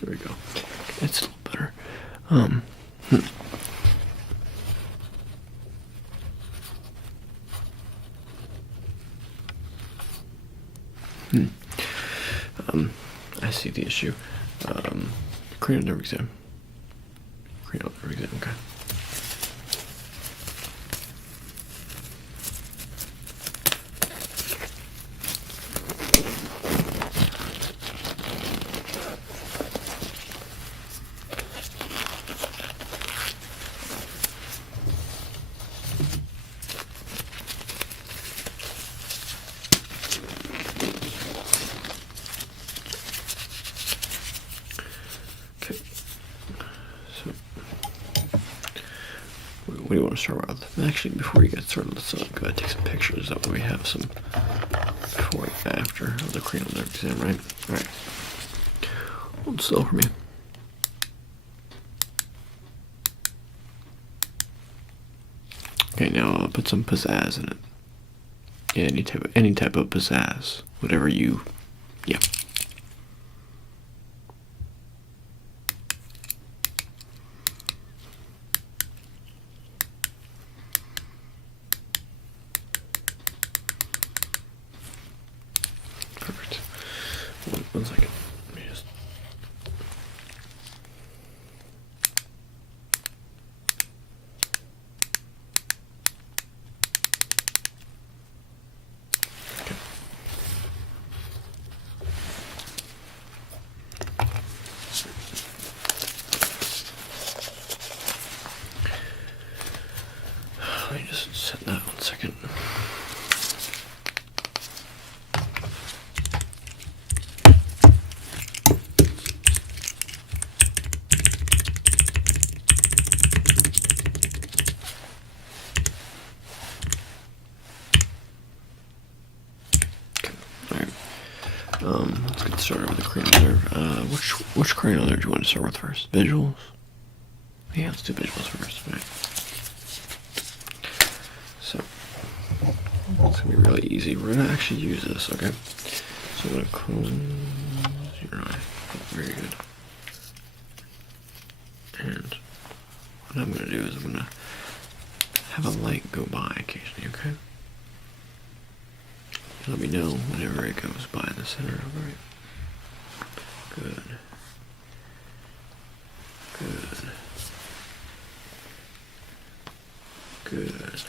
There we go. It's a little better. I see the issue. Cranial nerve exam. Cranial nerve exam, okay. What do you want to start with? Actually, before you get started, let's go ahead and take some pictures. That way we have some before and after of the cranial nerve exam, right? Alright. Hold still for me. Okay, now I'll put some pizzazz in it. Yeah, any type of pizzazz. Whatever you... Yeah. Perfect. One second. Let me just... Okay. Let me just set that 1 second. Let's get started with the cranial nerve. Which cranial nerve do you want to start with first? Visuals? Yeah, let's do visuals first. Right. So, it's going to be really easy. We're going to actually use this, okay? So I'm going to close your eye. Very good. And what I'm going to do is I'm going to have a light go by occasionally, okay? Let me know whenever it goes by the center of it. Good. Good. Good.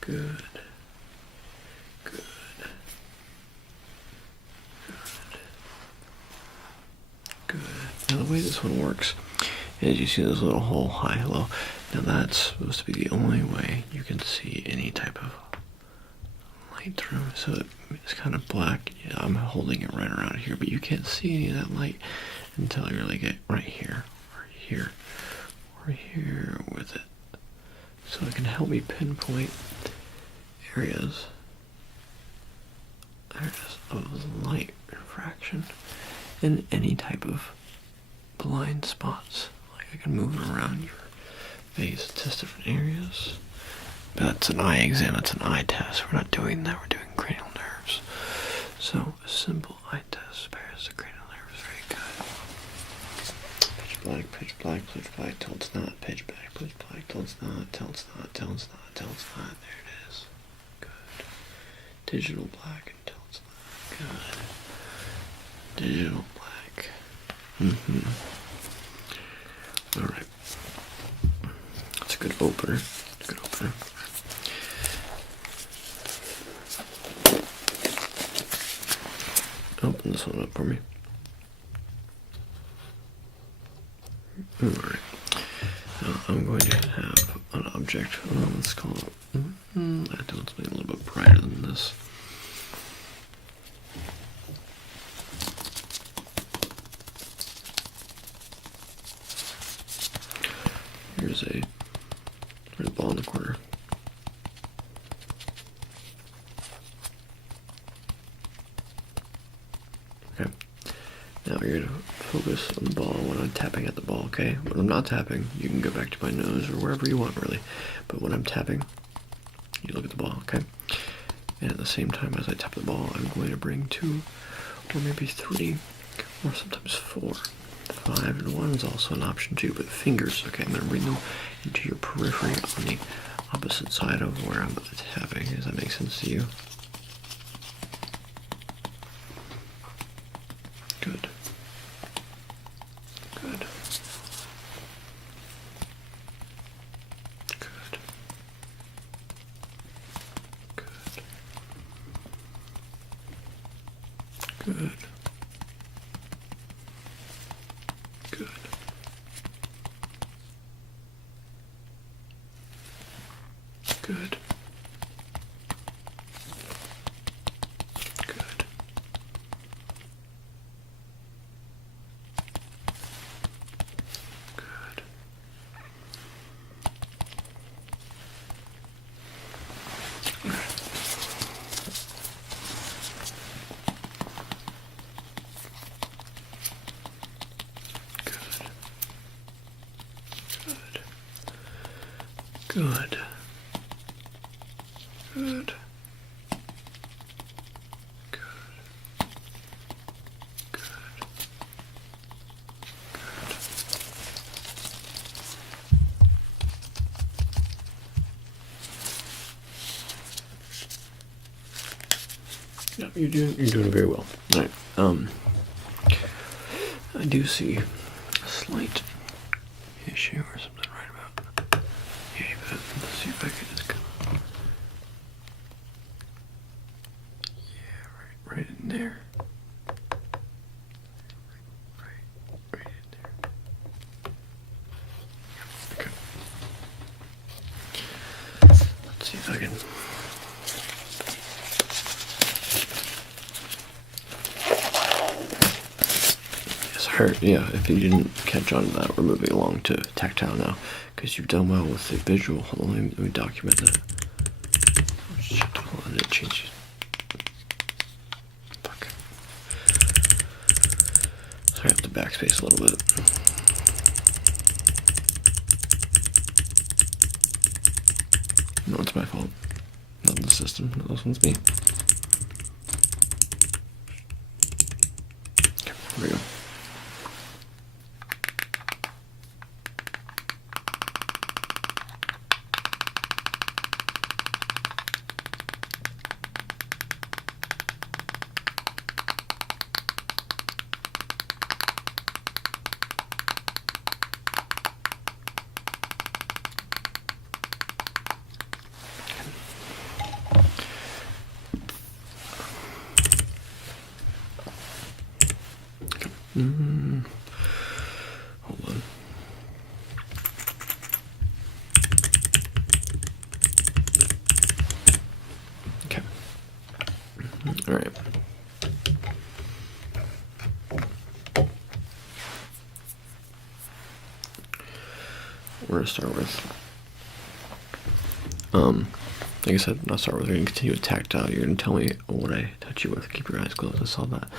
Good. Good. Good. Now the way this one works is you see this little hole, high, low. Now that's supposed to be the only way you can see any type of light through. So it's kind of black. Yeah, I'm holding it right around here, but you can't see any of that light until you really get right here, or here, or here with it. So it can help me pinpoint areas of light refraction in any type of blind spots. Like I can move it around your face, test different areas. But that's an eye exam, that's an eye test. We're not doing that, we're doing cranial nerves. So a simple eye test spares the cranial nerves. Very good. Pitch black, pitch black, pitch black, till it's not. Pitch black, pitch black, till it's not, till it's not, till it's not, till it's not. There it is. Good. Digital black until it's not. Good. Digital black. Alright. That's a good opener. Good opener. Open this one up for me. Alright. Now I'm going to have an object. Let's call it. I have to do something a little bit brighter than this. Here's a ball in the corner. Okay. Now you're gonna focus on the ball when I'm tapping at the ball, okay? When I'm not tapping, you can go back to my nose or wherever you want, really. But when I'm tapping, you look at the ball, okay? And at the same time as I tap the ball, I'm going to bring two or maybe 3, or sometimes 4. 5 and 1 is also an option too, but fingers. Okay, I'm going to bring them into your periphery on the opposite side of where I'm tapping. Does that make sense to you? Good. Good. Good. Good. Good. Good. Good. Good. Good. Good. Good. Good. Good. Yeah, you're doing very well. All right. I do see a slight issue or something right about. Yeah, but let's see if I can just come. Yeah, right in there. Right in there. Okay. Let's see if I can. Yeah, if you didn't catch on to that, we're moving along to tactile now, because you've done well with the visual. Hold on, let me document that. Hold on, it changes. Fuck. Sorry, I have to backspace a little bit. No, it's my fault. Not the system. No, this one's me. Okay, here we go. Hold on. Okay. All right. We're gonna start with, like I said, we're gonna continue with tactile. You're gonna tell me what I touch you with. Keep your eyes closed. I saw that.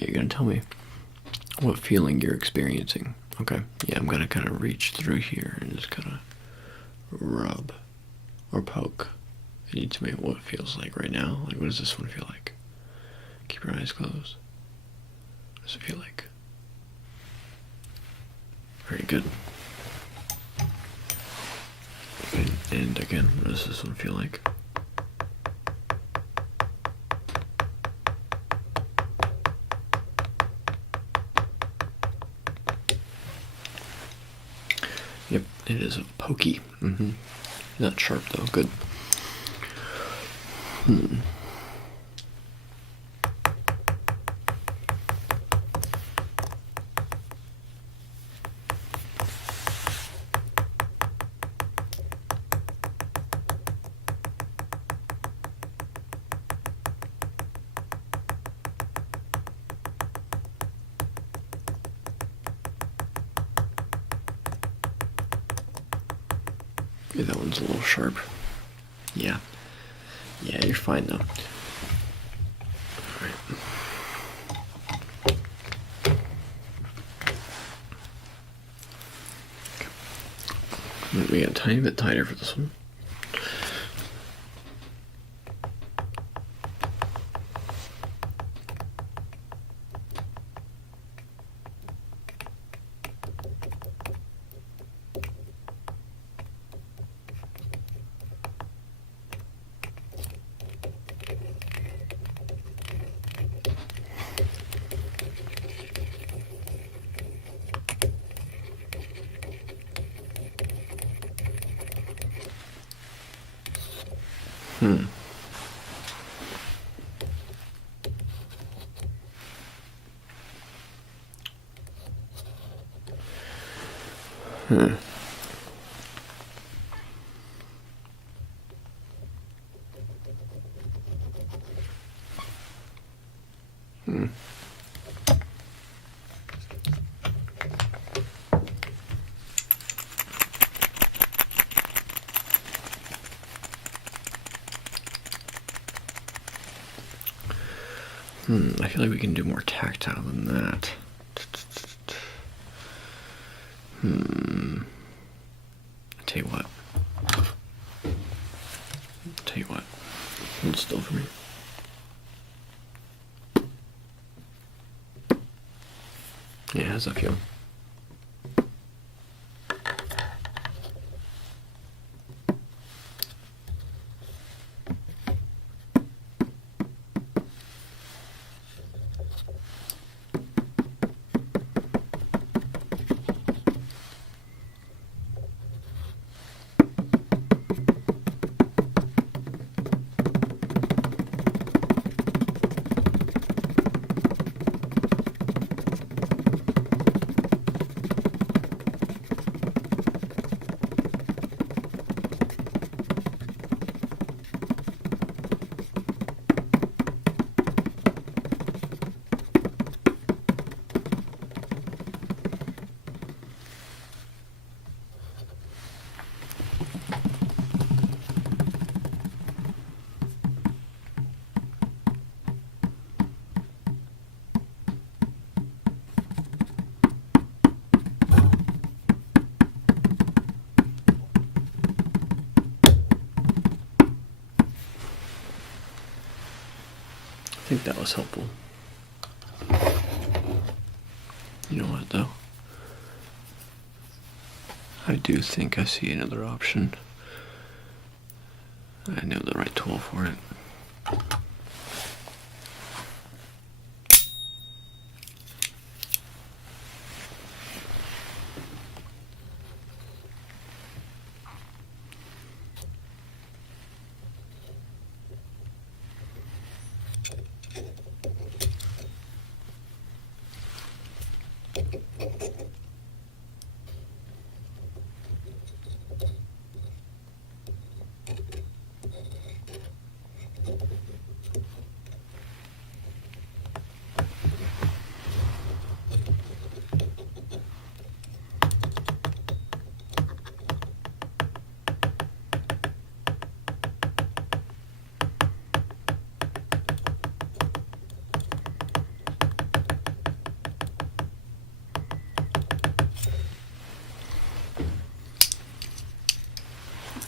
You're gonna tell me what feeling you're experiencing. Okay. Yeah, I'm gonna kind of reach through here and just kind of rub or poke. And you tell me what it feels like right now. Like, what does this one feel like? Keep your eyes closed. What does it feel like? Very good. And again, what does this one feel like? Yep, it is pokey. Not sharp though. Good. Yeah, that one's a little sharp. Yeah. Yeah, you're fine though. Alright. We get a tiny bit tighter for this one. Hmm. Hmm. Hmm. I feel like we can do more tactile than that. I tell you what. Hold still for me. Yeah, how's that feel? I think that was helpful. You know what, though? I do think I see another option. I know the right tool for it.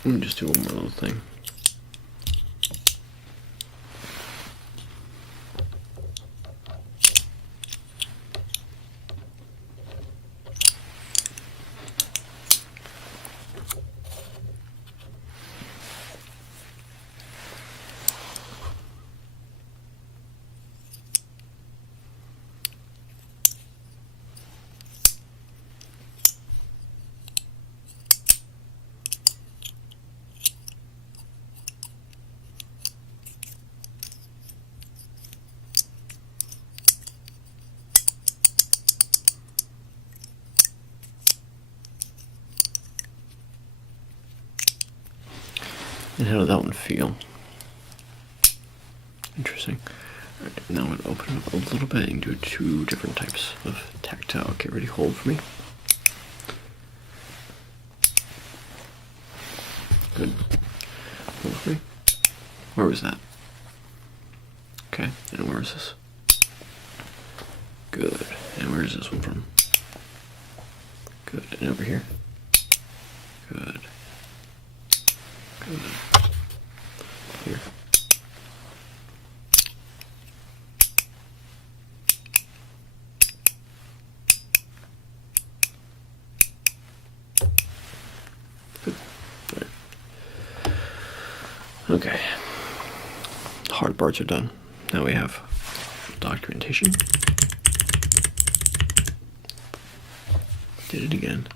Let me just do one more little thing. And how did that one feel? Interesting. All right, now I'm going to open it up a little bit and do two different types of tactile. Get ready, hold for me. Good. Hold for me. Where was that? Okay, and where is this? Good. And where is this one from? Good. And over here? Good. Good. Here. Good. All right. Okay. Hard parts are done. Now we have documentation. Did it again.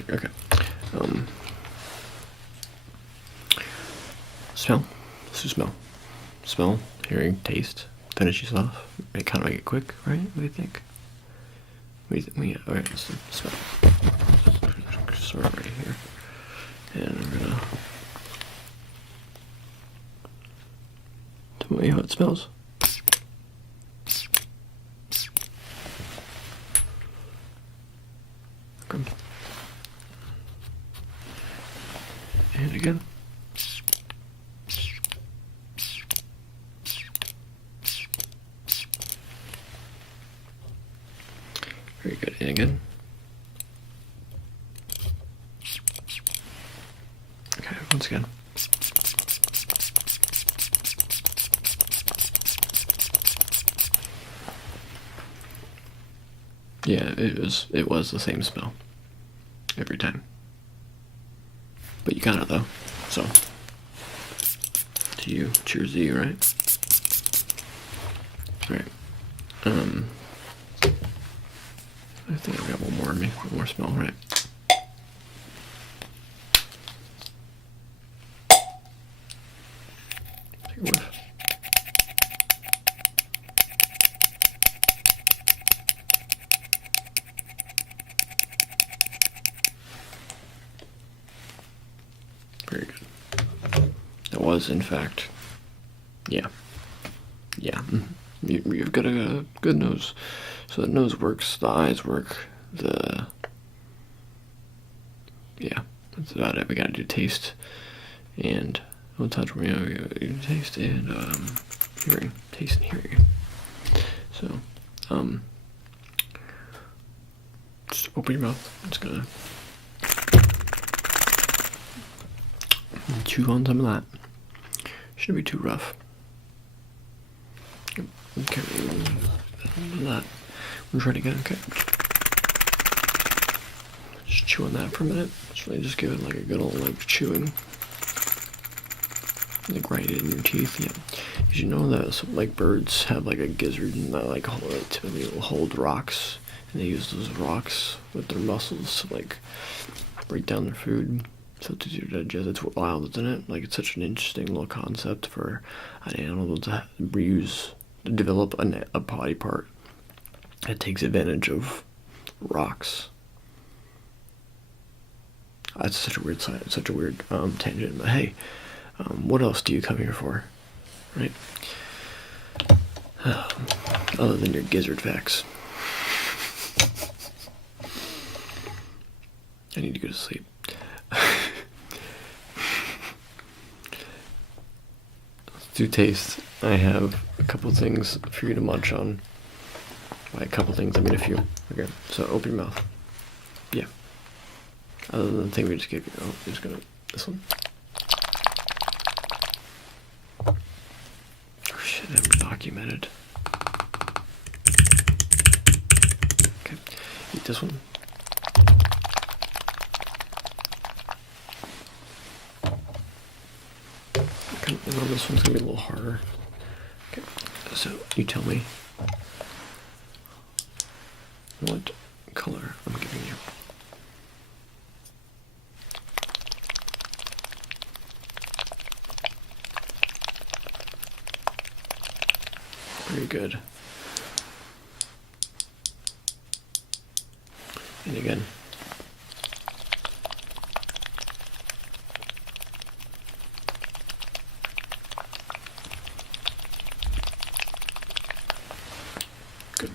fantastic. Okay. Smell. Let's do smell. Smell, hearing, taste. Finish these off. Kind of make it quick, right? What do you think? Alright, let's smell. Start right here. And I'm gonna tell you how it smells. Okay. And again. Very good. And again. Okay, once again. Yeah, it was the same smell every time. But you got it though. So to you, cheers to you, right? Right. I think I've got one more in me, one more smell, right? Take a whiff. Very good. That was, in fact, yeah. You've got a good nose. So the nose works, the eyes work, yeah, that's about it. We gotta do taste and we'll touch me. Taste and hearing, taste and hearing. So, just open your mouth. I'm just gonna chew on some of that. Shouldn't be too rough. Okay, that. We'll try it again. Okay. Just chew on that for a minute. Just give it like a good old like chewing. Like right in your teeth. Yeah. Did you know that some like birds have like a gizzard and that like typically will hold rocks, and they use those rocks with their muscles to like break down their food. So it's easier to digest. It's wild, isn't it? Like it's such an interesting little concept for an animal to develop a body part that takes advantage of rocks. That's such a weird side, such a weird tangent. But hey, what else do you come here for, right? Other than your gizzard facts. I need to go to sleep. Let's do taste. I have a couple things for you to munch on. By a couple things, I mean a few. Okay, so open your mouth. Yeah. Other than the thing we just gave you. Oh, I'm just gonna. This one. Oh shit, I haven't documented. Okay, eat this one. Okay, and then this one's gonna be a little harder. Okay, so you tell me what color I'm giving you. Very good. And again. Good.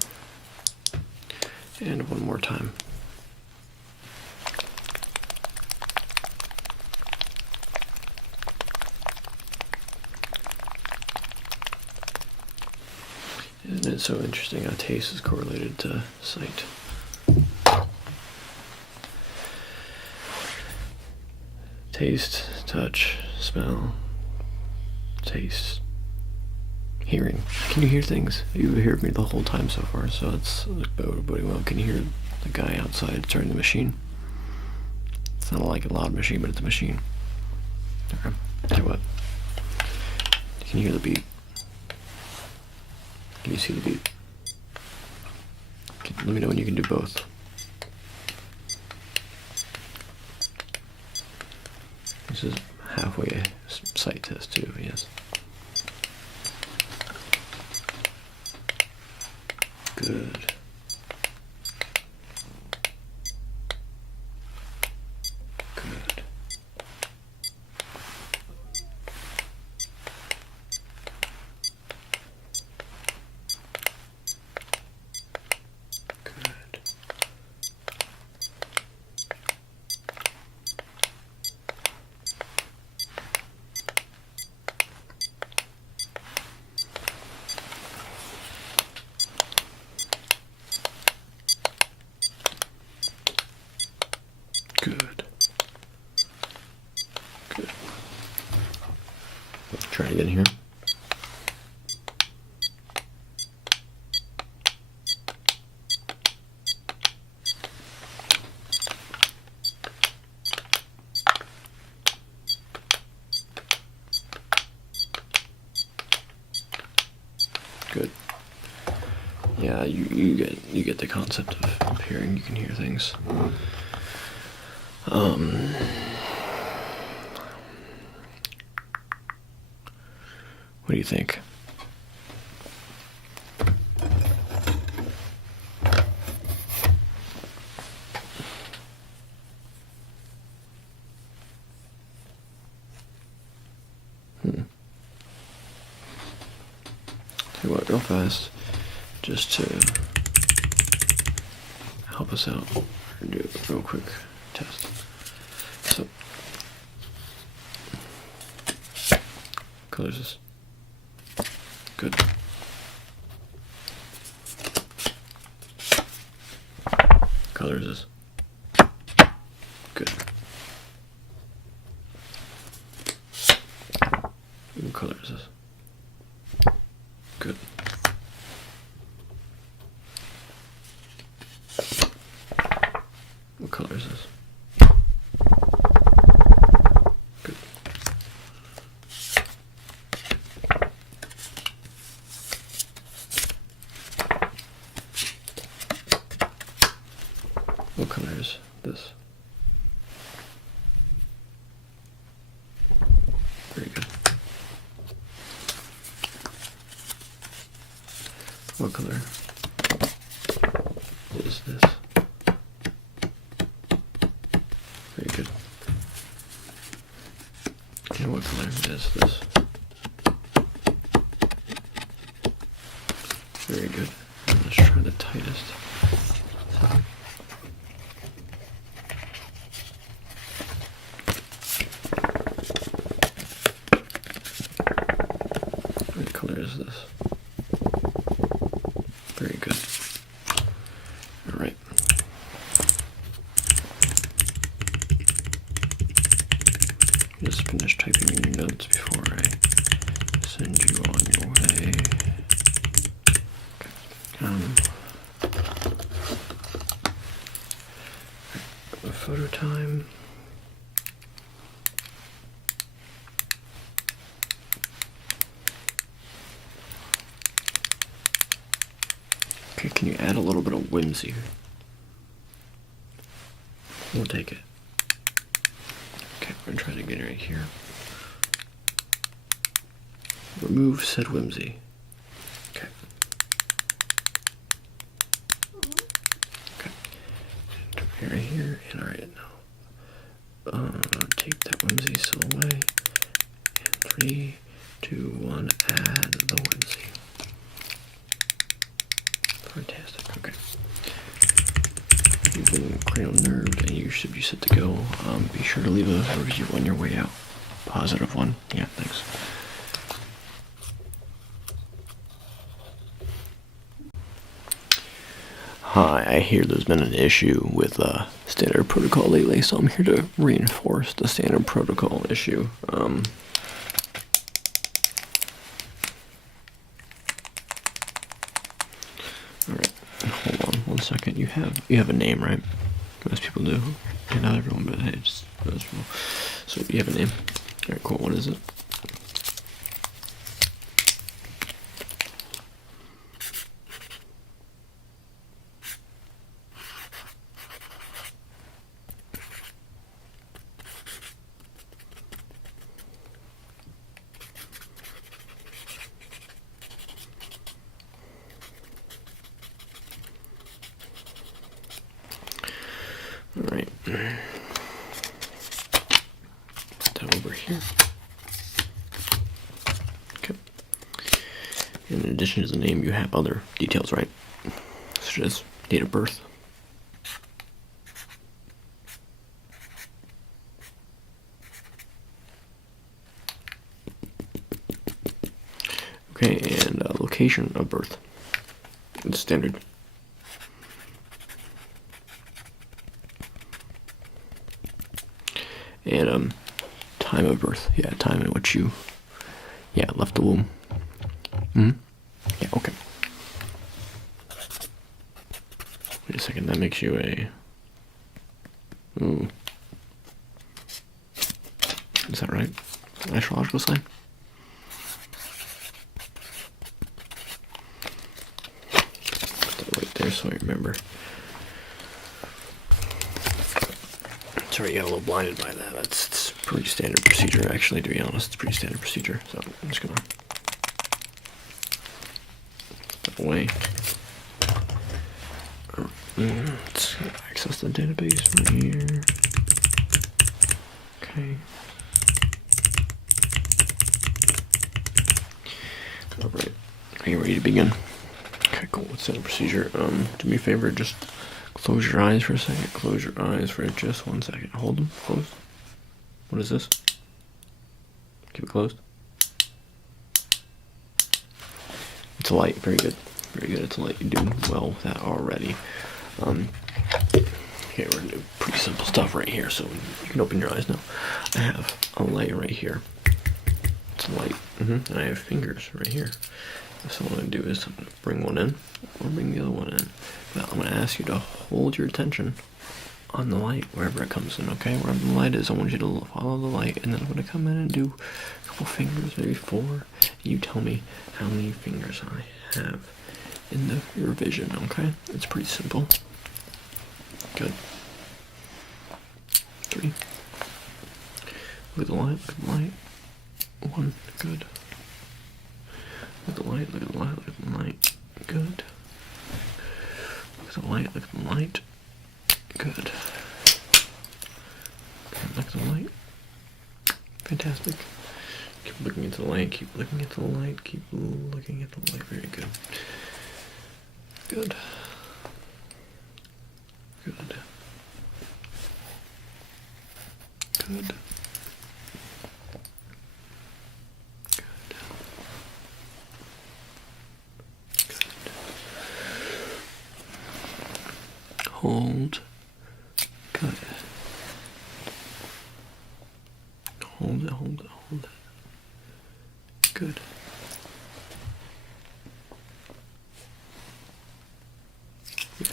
And one more time. Isn't it so interesting how taste is correlated to sight? Taste, touch, smell, taste, hearing. Can you hear things? You heard me the whole time so far, so it's like everybody well. Can you hear the guy outside starting the machine? It's not like a loud machine, but it's a machine. Okay, tell you what. Can you hear the beat? Can you see the beat? Let me know when you can do both. This is halfway a sight test too, yes. Good. Good. Good. Good. Good. Try it again here. Good. Yeah, you get the concept of hearing. You can hear things. What do you think? Tell you what, real fast, just to help us out, we're gonna do a real quick test. So, colors this. Good. Colors this. Good. What color is this? Good. What color is this? Good. What color is this? Very good. What color is this? Very good. And what color is this? Very good. And let's try the tightest. What color is this? Very good. All right. Just finish typing in your notes before I send you on your way. Okay. Photo time. Okay, can you add a little bit of whimsy? We'll take it. Okay, we're gonna try it again right here. Remove said whimsy. Okay. Okay. And right here, and alright now. Take that whimsy still away. And 3, 2, 1, add the whimsy. Fantastic, okay. You've been cranial nerved and you should be set to go. Be sure to leave a review on your way out. Positive one. Yeah, thanks. Hi, I hear there's been an issue with standard protocol lately, so I'm here to reinforce the standard protocol issue. Alright, hold on 1 second. You have a name, right? Most people do. Yeah, not everyone, but hey, just most people. So you have a name. Alright, cool. What is it? Put that over here. Okay. In addition to the name, you have other details, right? Such as date of birth. Okay, and location of birth. It's standard. And time of birth. Yeah, time in which you left the womb. Yeah, okay. Wait a second, that makes you a... Ooh. Is that right? Astrological sign? Put that right there so I remember. Sorry, I got a little blinded by that. It's pretty standard procedure, actually, to be honest. It's pretty standard procedure, so I'm just gonna step away. Let's access the database right here. Okay. Alright. Are you ready to begin? Okay, cool. Let's set a procedure. Do me a favor, just close your eyes for a second. Close your eyes for just 1 second. Hold them closed. What is this? Keep it closed. It's a light. Very good. Very good. It's a light. You're doing well with that already. Okay, we're gonna do pretty simple stuff right here, so you can open your eyes now. I have a light right here. It's a light. And I have fingers right here. So what I'm gonna do is I'm gonna bring one in, or bring the other one in. But I'm gonna ask you to hold your attention on the light wherever it comes in, okay? Wherever the light is, I want you to follow the light, and then I'm gonna come in and do a couple fingers, maybe 4. You tell me how many fingers I have in your vision, okay? It's pretty simple. Good. 3. Look at the light, look at the light. 1, good. Look at the light, look at the light, look at the light. Good. Look at the light, look at the light. Good. Look at the light. Fantastic. Keep looking into the light, keep looking at the light, keep looking at the light. Very good. Good. Good. Good. Hold. Good. Hold it, hold it, hold it. Good.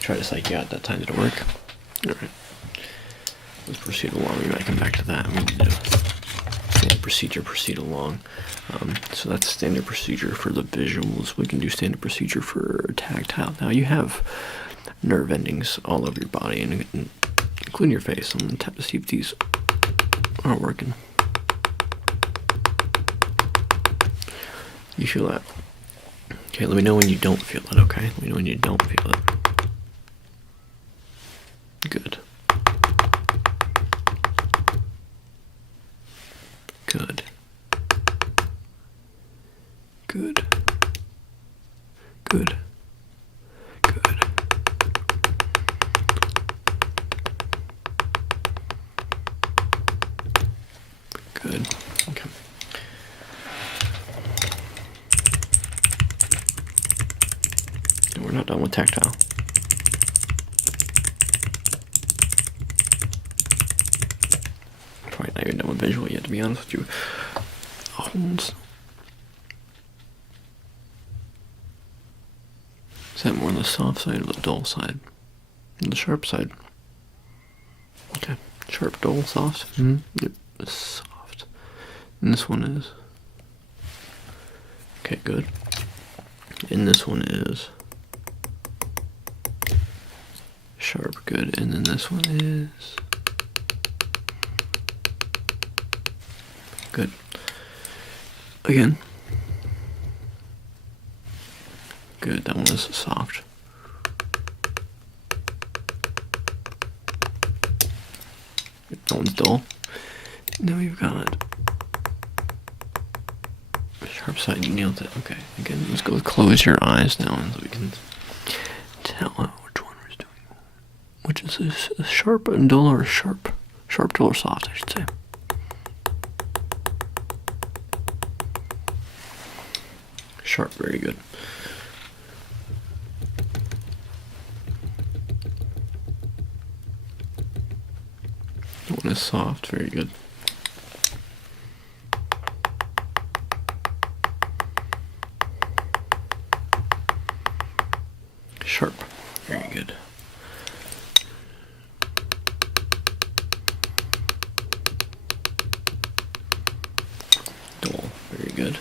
Try to psych you out that time. Did it work? Alright. Let's proceed along. We might come back to that. We need to do standard procedure, proceed along. So that's standard procedure for the visuals. We can do standard procedure for tactile. Now you have nerve endings all over your body, and including your face. I'm going to tap to see if these aren't working. You feel that? Okay, let me know when you don't feel it, okay? Let me know when you don't feel it. Good. Good. Good. Good. Good. Good. Okay. And we're not done with tactile. Probably not even done with visual yet, to be honest with you. Holds. Is that more on the soft side or the dull side? On the sharp side. Okay. Sharp, dull, soft. Yep. It's soft. And this one is. Okay, good. And this one is sharp, good. And then this one is good. Again. Good, that one is soft. That one's dull. Now we've got sharp side. You nailed it. Okay. Again, let's go with close your eyes now, so we can tell which one we're doing. Which is a sharp and dull, or sharp, dull, or soft, I should say. Sharp, very good. That one is soft, very good. Sharp, very good. Dull, very good.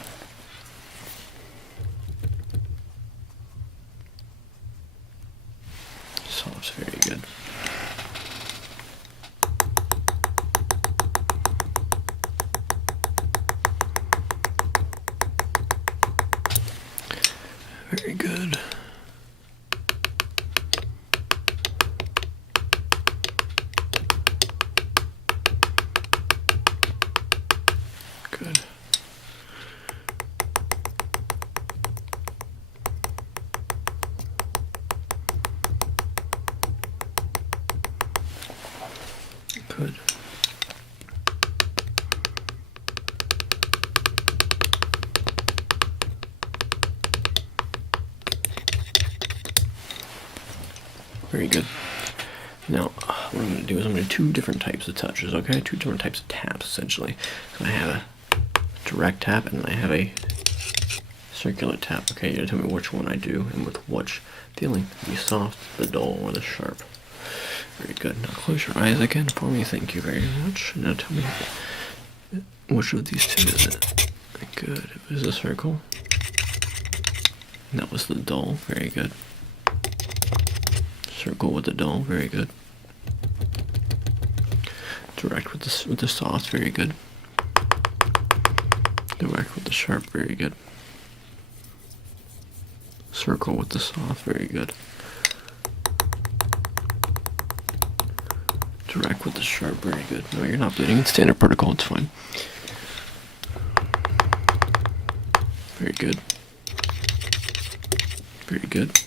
Soft, very good. Very good. Good. Good. Very good. Now, what I'm going to do is I'm going to do two different types of touches, okay? Two different types of taps, essentially. So I have a direct tap and I have a circular tap, okay? You're going to tell me which one I do and with which feeling. The soft, the dull, or the sharp. Very good. Now close your eyes again for me. Thank you very much. Now tell me which of these two is it. Good. It was a circle. And that was the dull. Very good. Circle with the dull. Very good. Direct with the soft. Very good. Direct with the sharp. Very good. Circle with the soft. Very good. Direct with the sharp. Very good. No, you're not bleeding. It's standard protocol. It's fine. Very good. Very good.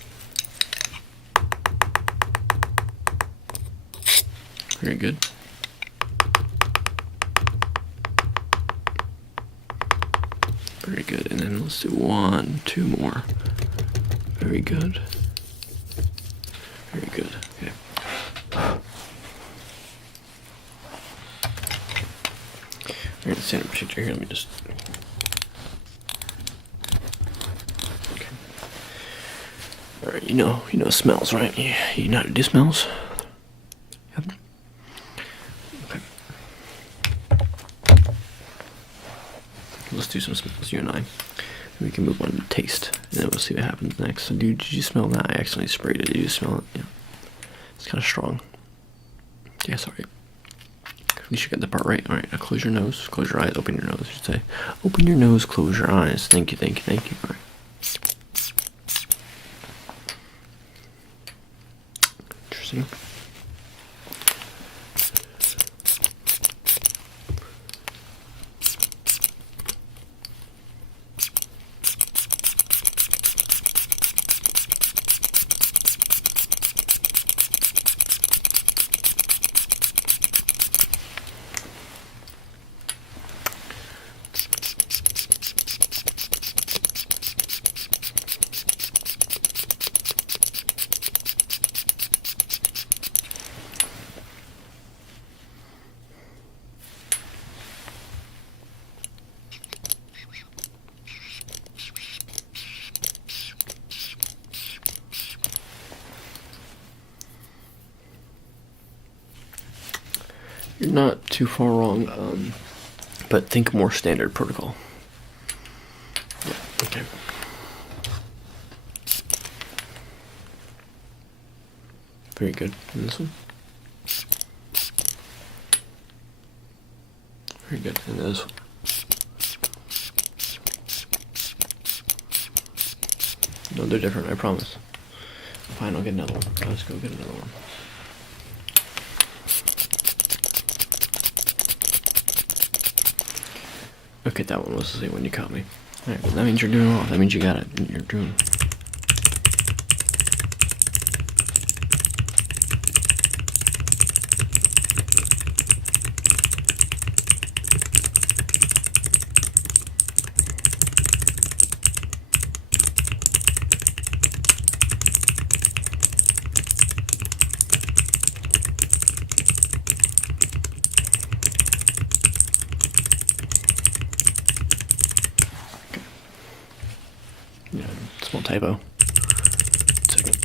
Very good. Very good. And then let's do one, two more. Very good. Very good. Okay. We're gonna stand up picture here. Let me just. Okay. All right. You know smells, right? You know how to do smells. Yep. Okay. Let's do some smells, you and I. We can move on to taste, and then we'll see what happens next. So, dude, did you smell that? I accidentally sprayed it. Did you smell it? Yeah. It's kind of strong. Yeah, sorry. At least you got the part right. All right, now close your nose, close your eyes, open your nose, I should say. Open your nose, close your eyes. Thank you, thank you, thank you. All right. Interesting. You're not too far wrong, but think more standard protocol. Yeah, okay. Very good. And this one? Very good. And this one? No, they're different, I promise. Fine, I'll get another one. Let's go get another one. Okay, that one was the same one you caught me. Alright, well, that means you're doing well. That means you got it. You're doing. Yeah, small typo. Second.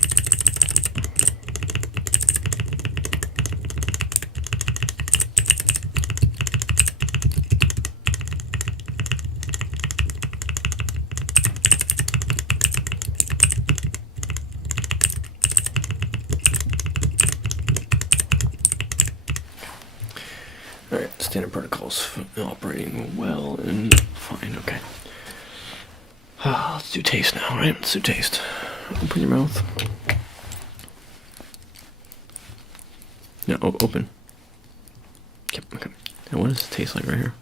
Alright, standard protocols operating well and fine, okay. Let's do taste now, right? Let's do taste. Open your mouth. No, open. Yep, okay. Now what does it taste like right here?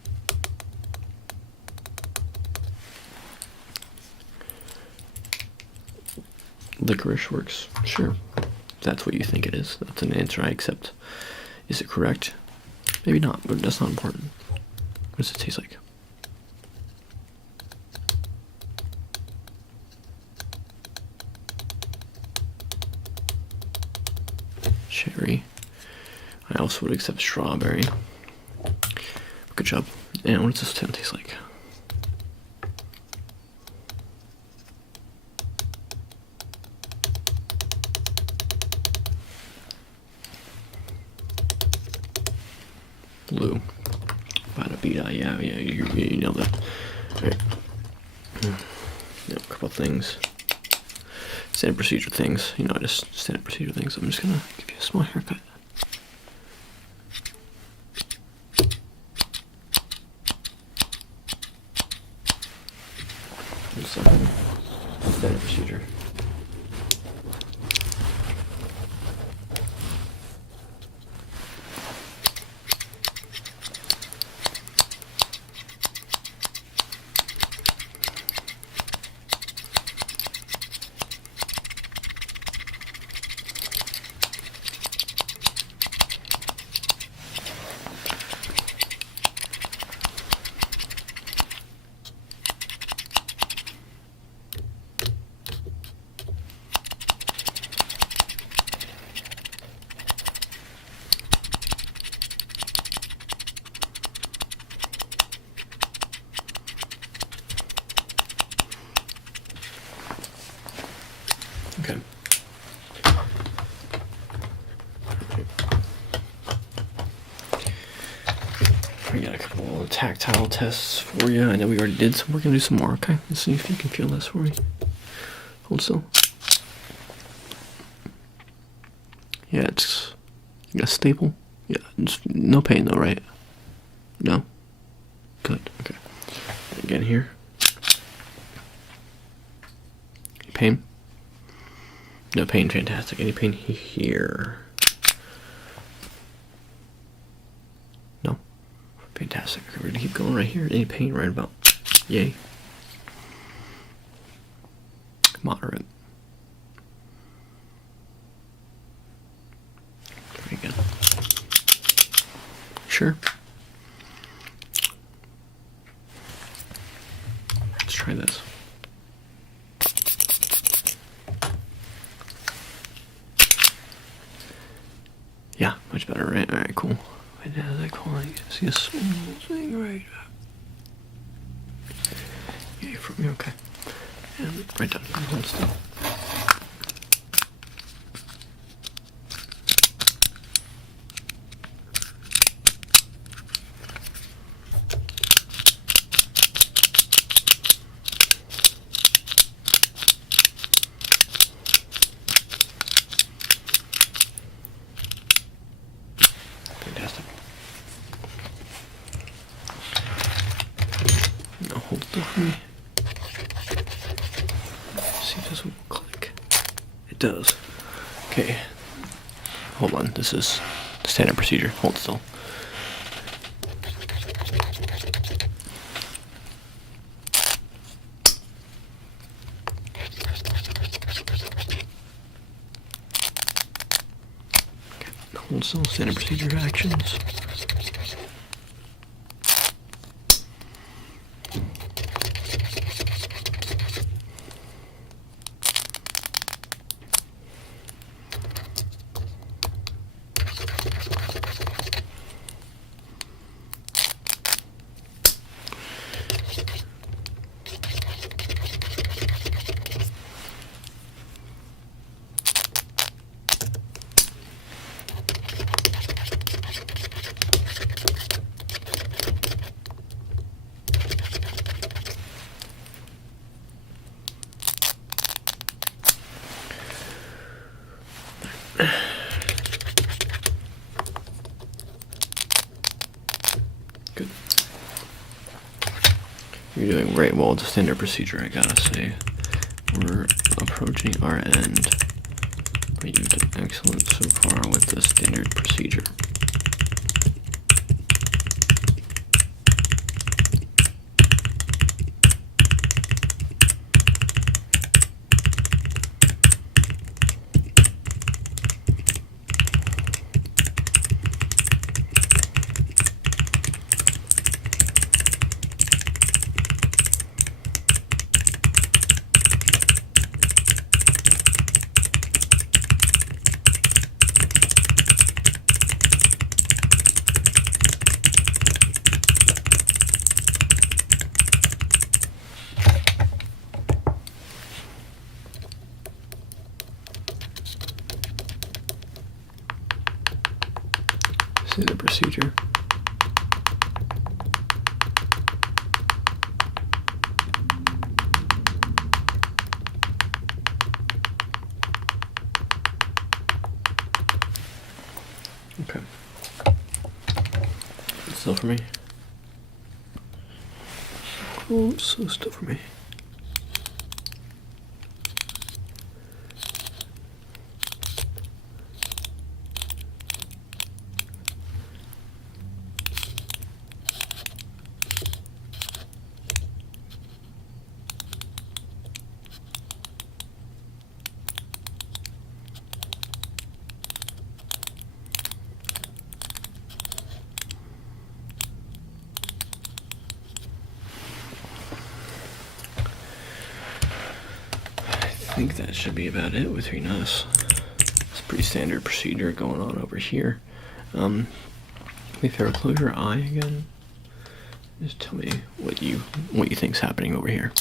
Licorice works. Sure. That's what you think it is. That's an answer I accept. Is it correct? Maybe not, but that's not important. What does it taste like? Cherry. I also would accept strawberry. Good job. And what does this taste like? Blue. Bada bida. Yeah, you nailed it. Alright. Yeah, a couple things. Standard procedure things. You know, just standard procedure things. I'm just gonna give you a small haircut. Standard procedure. Okay. We got a couple of tactile tests for you. I know we already did some. We're gonna do some more. Okay. Let's see if you can feel this for me. Hold still. Yeah, it's you got a staple. Yeah, it's no pain though, right? No. Good. Okay. Again here. Any pain? No pain. Fantastic. Any pain here? No. Fantastic. Okay, we're gonna keep going right here. Any pain right about? Yay. Moderate. Very good. Sure. Let's try this. Yeah, much better, right? Alright, cool. Right now, that quality, see a small thing right up. Yeah, from me, okay. And right down, hold still. Fantastic. Now hold still for me. See if this will click. It does. Okay. Hold on. This is standard procedure. Hold still. standard procedure actions. Good. You're doing great. Well, it's a standard procedure, I gotta say. We're approaching our end, but you've done excellent so far with the standard procedure. See the procedure. Okay. It's still for me. Oh, it's so still for me. I think that should be about it between us. It's a pretty standard procedure going on over here. If you close your eye again, just tell me what you think's happening over here.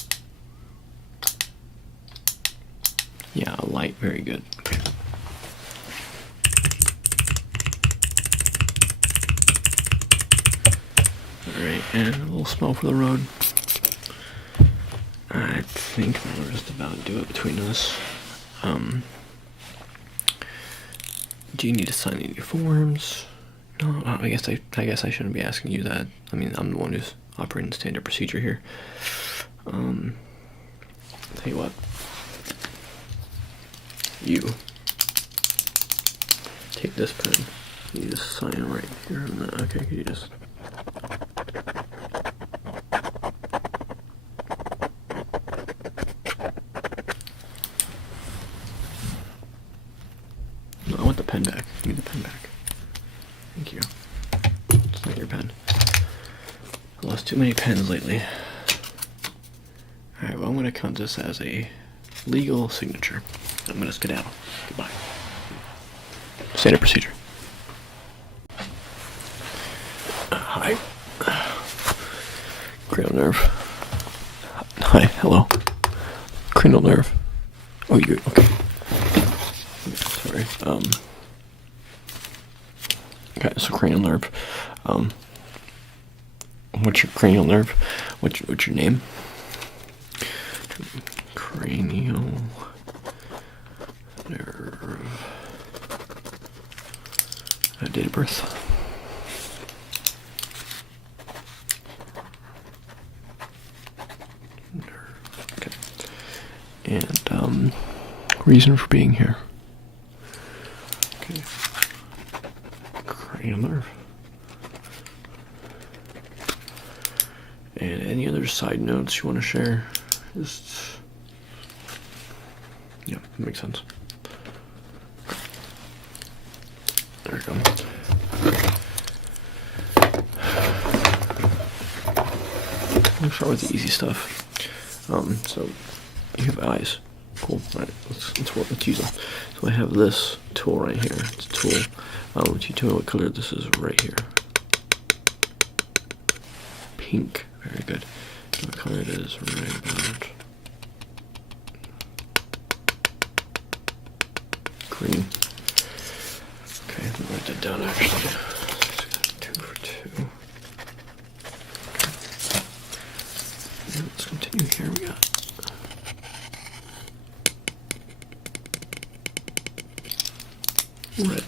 Yeah, a light, very good. Okay. Alright, and a little smell for the road. I think we'll just about do it between us. Do you need to sign any forms? No, I guess I shouldn't be asking you that. I mean, I'm the one who's operating standard procedure here. Tell you what. You take this pen. You just sign right here on that. Okay, can you just... No, I want the pen back. Give me the pen back. Thank you. It's not your pen. I lost too many pens lately. Alright, well, I'm going to count this as a legal signature. I'm going to skedaddle. Goodbye. Standard procedure. Hi. Cranial nerve. Hi, hello. Cranial nerve. Oh, you okay. Sorry. Okay, so cranial nerve. What's your cranial nerve? What's your name? Cranial nerve. Date of birth. Nerve. Okay. And reason for being here. Okay. Cranial nerve. And any other side notes you want to share? Just, yeah, that makes sense. There we go. We'll start with the easy stuff. So you have eyes. Cool. All right, let's use them. So I have this tool right here. It's a tool. Would you tell me what color this is right here? Pink. Very good. What color it is right about? Green. Okay, let me write that down actually. 2 for 2. Okay. Let's continue here. We got red.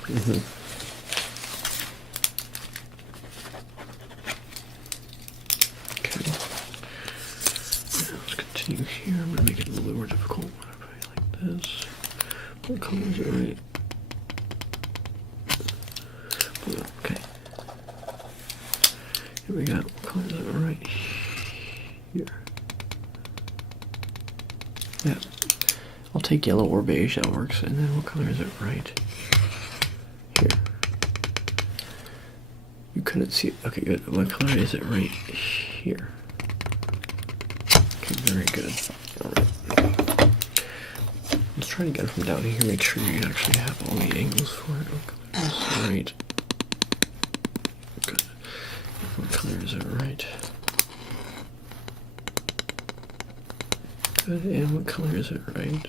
Okay. Now let's continue here. I'm gonna make it a little bit more difficult. Probably like this. What color is it right? Blue. Okay. Here we go. What color is it right here? Yeah. I'll take yellow or beige, that works. And then what color is it right here? You couldn't see it. Okay, good. What color is it right here? Okay, very good. Alright. Let's try to get it from down here. Make sure you actually have all the angles for it. Okay, right. Good. What color is it right? Good. And what color is it right?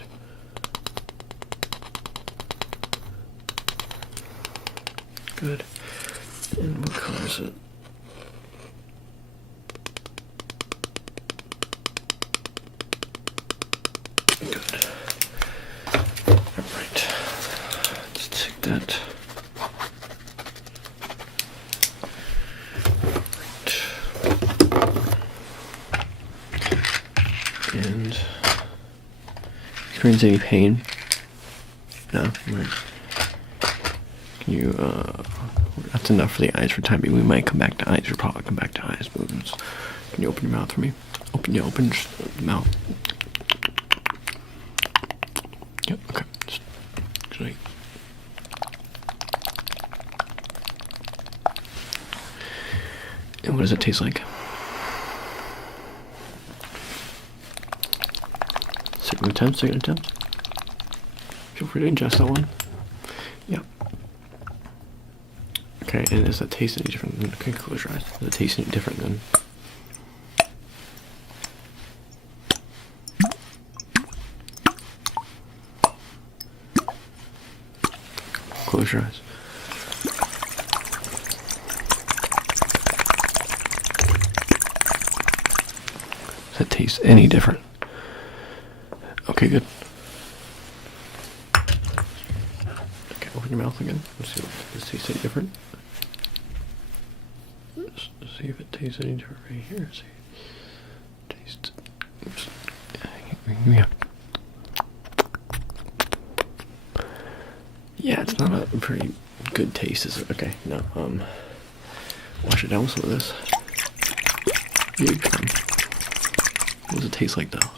Good. And what color is it? Good. Alright. Let's take that. Right. And experience any pain? No? Right. Can you, that's enough for the eyes for time being. We might come back to eyes. We'll probably come back to eyes movements. Can you open your mouth for me? Open your mouth. Yep, okay. Great. And what does it taste like? Second attempt. Feel free to ingest that one. Yep. Okay, and does that taste any different than, okay, close your eyes. Does it taste any different than? Close your eyes. Does that taste any different? Okay, good. Okay, open your mouth again. Let's see if this tastes any different. Let's see if it tastes any different right here. See. Taste. Oops. Yeah. Yeah, it's not a very good taste, is it? Okay, no. Wash it down with some of this. Big fun. What does it taste like, though?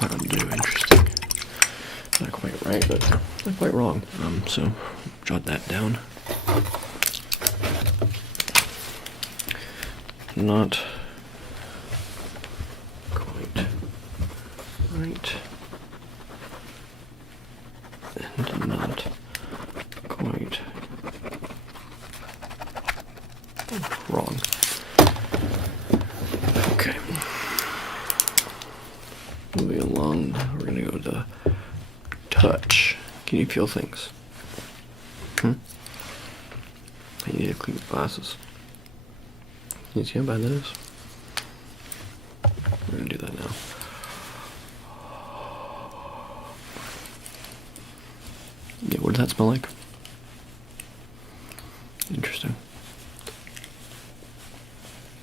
Mountain Dew, interesting. Not quite right, but not quite wrong. So jot that down. Not quite right. And not quite wrong. Okay. Moving along, we're gonna go to touch. Can you feel things? I need to clean the glasses. Can you see how bad that is? We're gonna do that now. Yeah, what does that smell like? Interesting.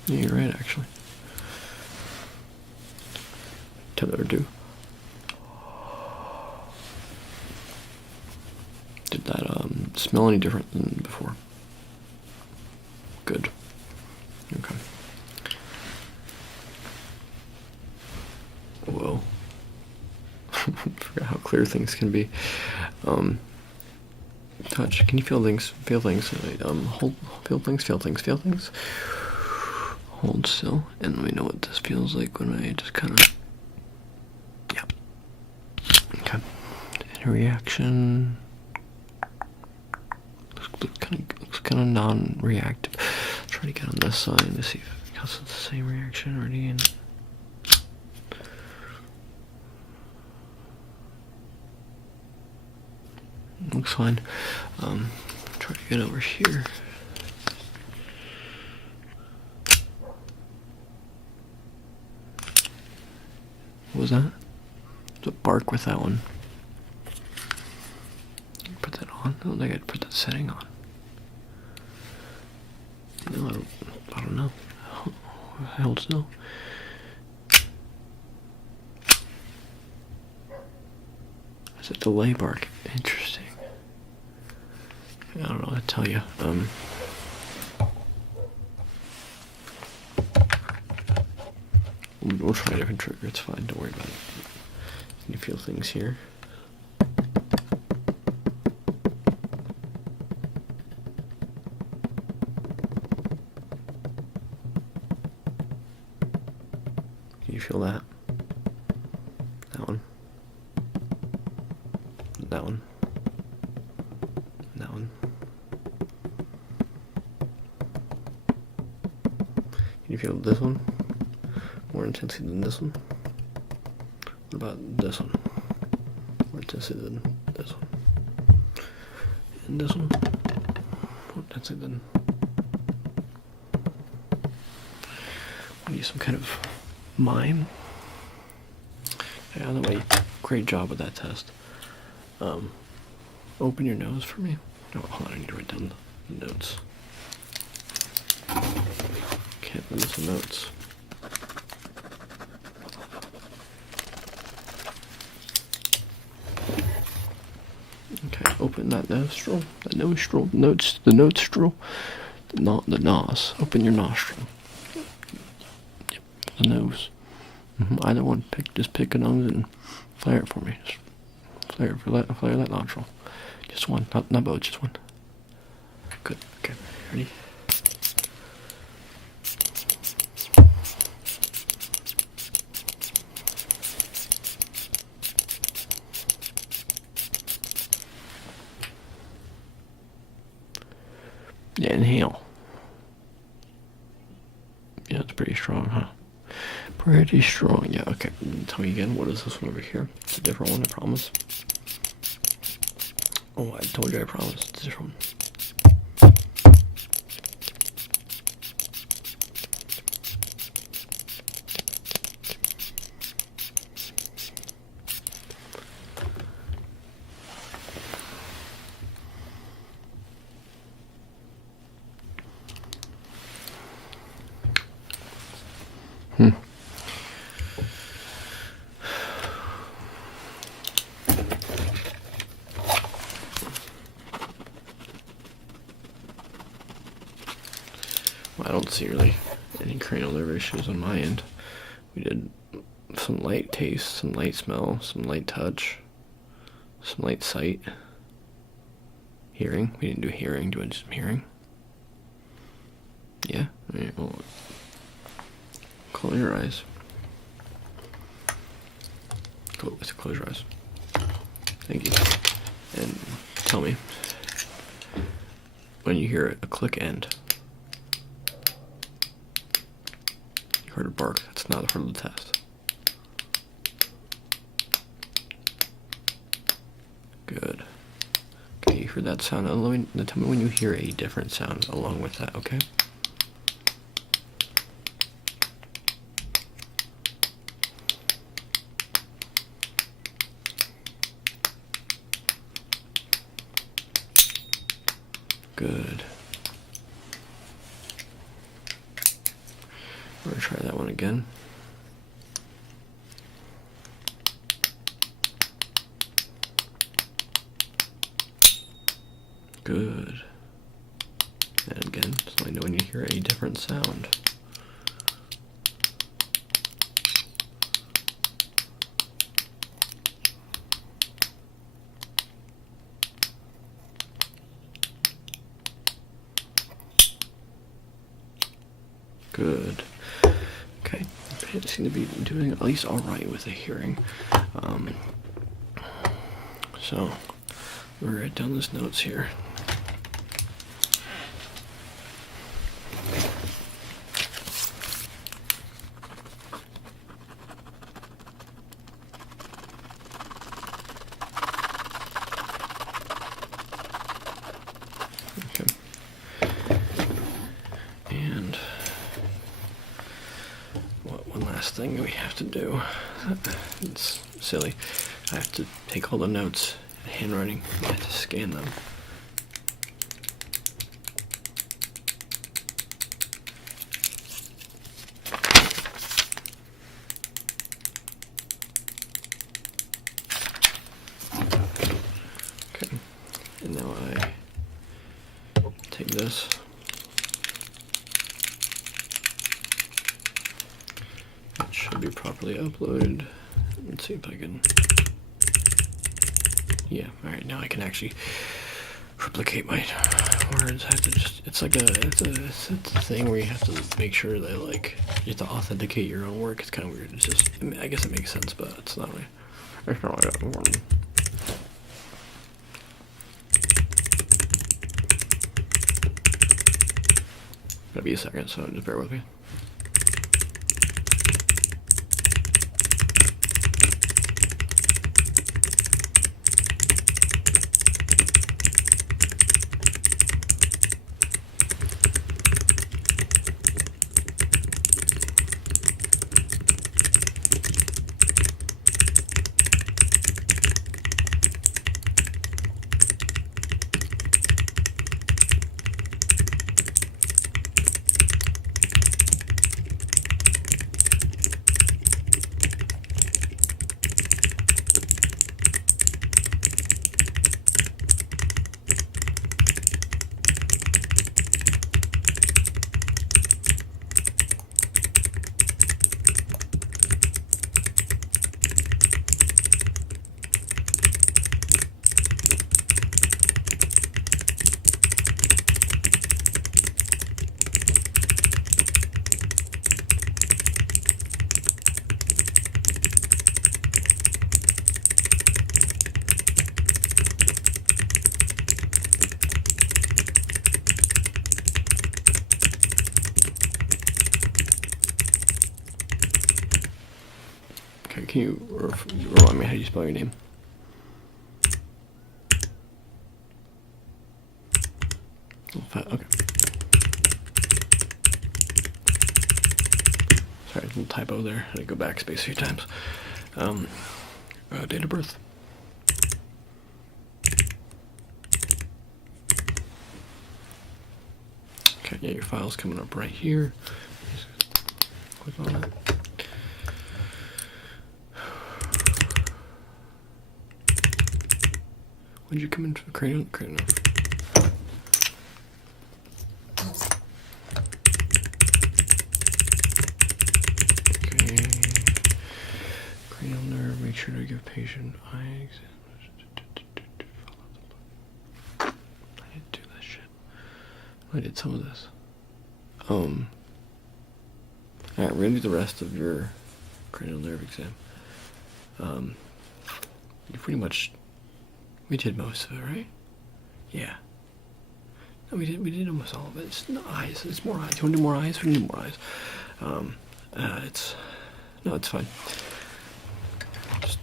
Yeah, you're right, actually. Tether do. Did that smell any different than before? Good. Okay. Whoa. Forgot how clear things can be. touch. Can you feel things? Feel things. Hold. Feel things. Feel things. Feel things. Hold still, and let me know what this feels like when I just kind of. Yeah. Okay. Any reaction? Looks kind of non-reactive. Try to get on this side to see if it has the same reaction already. And looks fine. Try to get over here. What was that? The bark with that one. Put that on. I don't think I'd put that setting on. No, I don't know. I hold still. Is it delay bark? Interesting. I don't know what to tell you. We'll try a different trigger. It's fine. Don't worry about it. Can you feel things here? Can you feel that? That one. That one. That one. Can you feel this one? More intensely than this one? What about this one? More intensely than this one? And this one? More intensely than... Maybe some kind of mime? Yeah, either way, great job with that test. Open your nose for me. Oh, hold on, I need to write down the notes. Can't miss the notes. Okay, open that nostril, the nostril, the nostril, the nos. Open your nostril. Yep, the nose. Either one. Just pick a nose and flare it for me. Just flare that nostril. Just one, not both, just one. Good. Okay, ready? Yeah, inhale. Yeah, it's pretty strong, huh? Pretty strong. Yeah, okay. Tell me again, what is this one over here? It's a different one, I promise. Oh, I told you I promised. It's a different one. I don't see really any cranial nerve issues on my end. We did some light taste, some light smell, some light touch, some light sight. Hearing. We didn't do hearing. Do you want to do some hearing? Yeah? Alright, well, close your eyes. Close your eyes. Thank you. And tell me when you hear a click end. You heard a bark. That's not part of the test. Good. Okay, you heard that sound. Tell me when you hear a different sound along with that, okay? Good. We're gonna try that one again. Good. And again, just let me know when you hear a different sound. Good. Okay. I seem to be doing at least alright with the hearing. So, we'll write down those notes here. Okay. And one last thing we have to do. It's silly. I have to take all the notes in handwriting. I have to scan them. Okay. And now I take this. It should be properly uploaded. Let's see if I can. Yeah, alright, now I can actually replicate my words. I have to just, it's like it's a thing where you have to make sure that, like, you have to authenticate your own work. It's kind of weird. It's just, I mean, I guess it makes sense, but it's not really, it's not really that important. Gonna be a second, so just bear with me. Can you remind me how you spell your name? Okay. Sorry, a little typo there. I had to go backspace a few times. Date of birth. Okay, yeah, your file's coming up right here. Just click on that. When did you come in for the cranial? Cranial. Okay. Cranial nerve. Make sure to give patient eye exam. I didn't do this shit. I did some of this. Alright, we're gonna do the rest of your cranial nerve exam. You pretty much. We did most of it, right? Yeah. No, we did almost all of it. It's not eyes. It's more eyes. You want to do more eyes? We need more eyes. It's fine. Just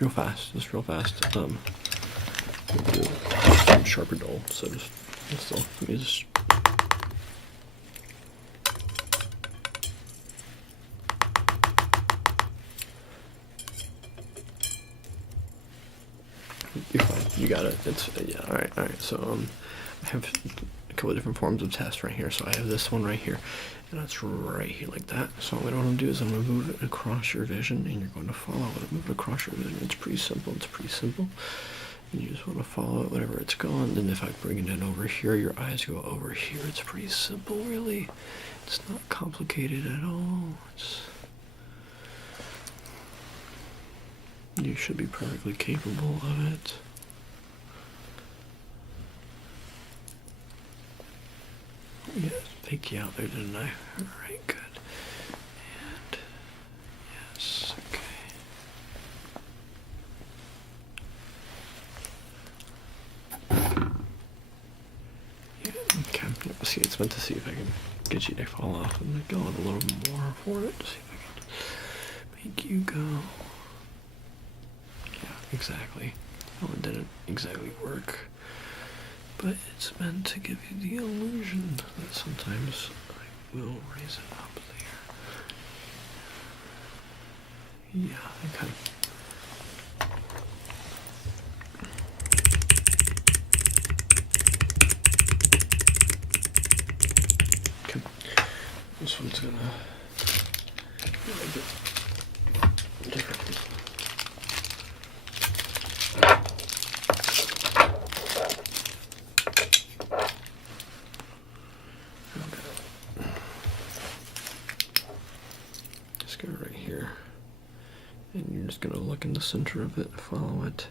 real fast. Just real fast. Sharper dull. So just still. Let me just. You're fine. You got it. It's yeah. All right. So I have a couple of different forms of tests right here. So I have this one right here, and that's right here like that. So what I'm going to do is I'm going to move it across your vision, and you're going to follow it. Move it across your vision. It's pretty simple. And you just want to follow it whenever it's gone. Then if I bring it in over here, your eyes go over here. It's pretty simple, really. It's not complicated at all. You should be perfectly capable of it. Yeah, fake you out there, didn't I? Alright, good. And yes, okay. Yeah, okay. See, it's meant to see if I can get you to fall off. I'm gonna go in a little more for it to see if I can make you go. Yeah, exactly. Well, it didn't exactly work. But it's meant to give you the illusion that sometimes I will raise it up there. Yeah, okay. Okay. This one's gonna be a bit different. And you're just gonna look in the center of it, follow it,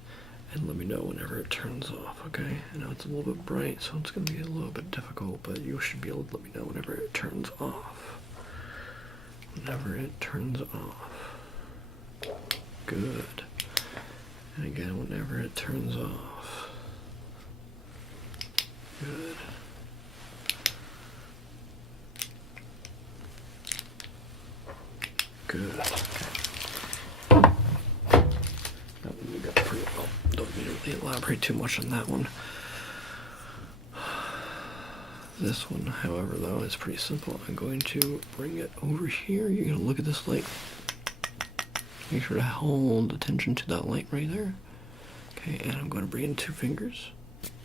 and let me know whenever it turns off, okay? I know it's a little bit bright, so it's gonna be a little bit difficult, but you should be able to let me know whenever it turns off. Whenever it turns off. Good. And again, whenever it turns off. Good. Good. Don't need to really elaborate too much on that one. This one, however, though, is pretty simple. I'm going to bring it over here. You're going to look at this light. Make sure to hold attention to that light right there. Okay, and I'm going to bring in 2 fingers.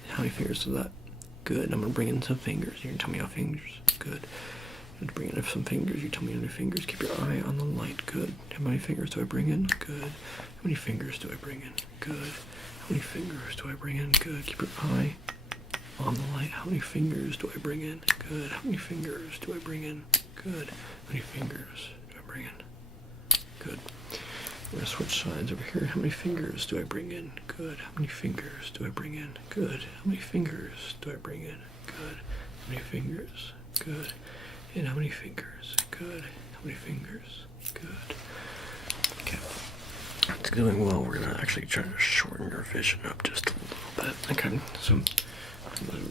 How many fingers is that? Good. I'm going to bring in some fingers. You're going to tell me how fingers. Good. I'm going to bring in some fingers. You tell me how many fingers. Keep your eye on the light. Good. How many fingers do I bring in? Good. How many fingers do I bring in? Good. How many fingers do I bring in? Good. Keep your eye on the light. How many fingers do I bring in? Good. How many fingers do I bring in? Good. How many fingers do I bring in? Good. We're going to switch sides over here. How many fingers do I bring in? Good. How many fingers do I bring in? Good. How many fingers do I bring in? Good. How many fingers? Good. And how many fingers? Good. How many fingers? Good. Okay. It's going well. We're going to actually try to shorten your vision up just a little bit. Okay. So,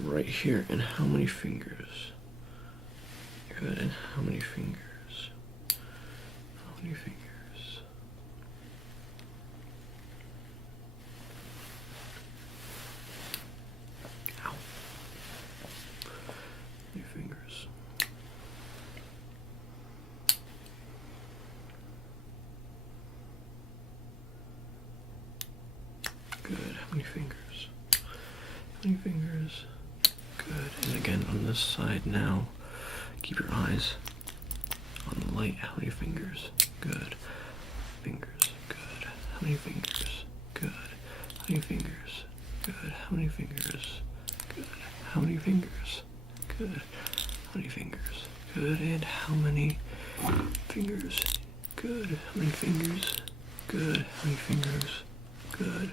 right here. And how many fingers? Good. And how many fingers? How many fingers? Ow. How many fingers? Good. How many fingers? How many fingers? Good. And again on this side now. Keep your eyes on the light. How many fingers? Good. Fingers. Good. How many fingers? Good. How many fingers? Good. How many fingers? Good. How many fingers? Good. How many fingers? Good. And how many fingers? Good. How many fingers? Good. How many fingers? Good.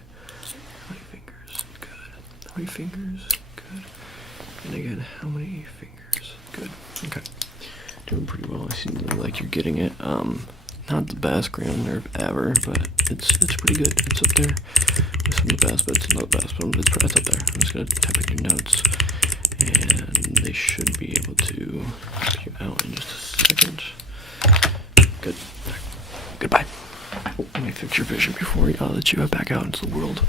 How many fingers? Good. How many fingers? Good. And again, how many fingers? Good. Okay. Doing pretty well. I seem like you're getting it. Not the best cranial nerve ever, but it's pretty good. It's up there with some of the best, but it's not the best, but it's up there. I'm just gonna type in your notes, and they should be able to help you out in just a second. Good. Goodbye. Oh, let me fix your vision before I'll let you back out into the world.